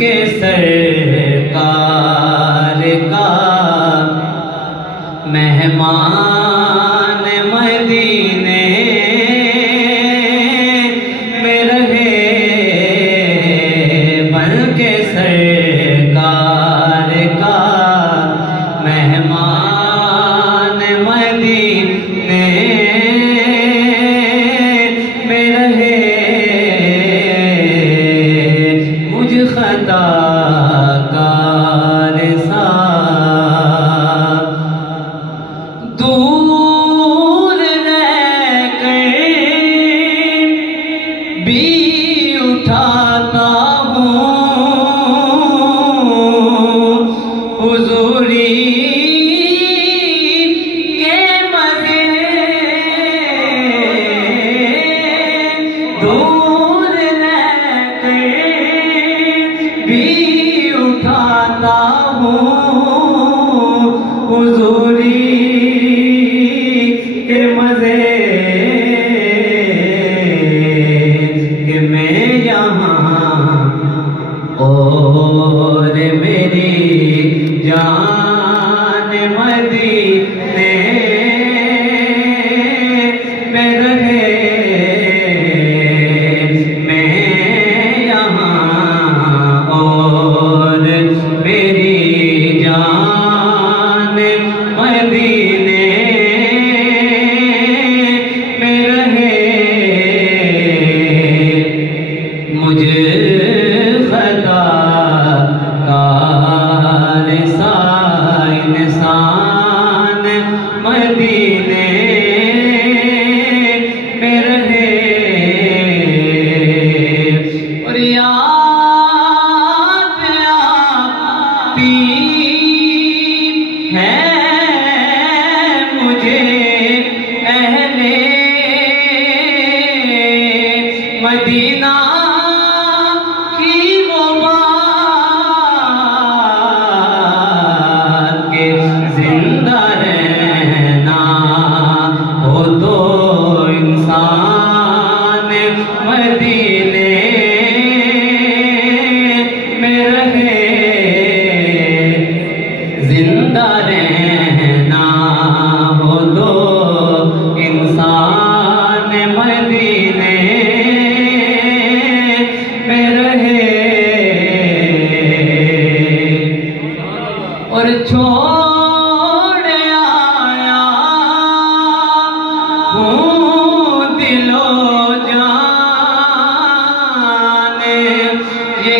के सरकार का मेहमान मदीने में रहे, बन के सरकार का मेहमान मदीने में रहे। मुझ खताकार सा दूर रहकर भी उठाता हूँ हुजूरी के मज़े। दूर रहकर भी उठाता हूँ हुजूरी के मज़े कि मैं यहाँ और मेरी जान मदीने में रहे। मैं यहाँ और मेरी जान मदीने में रहे। मुझे खताकार सा इंसान मदीने में रहे। और याद आती है मुझे अहले मदीना की वो बात के जिंदा रहना हो तो इंसान मदीने में रहे। जिंदा रहना हो तो इंसान मदीने में रहे। और छोड़ आया हूँ दिलो जान ये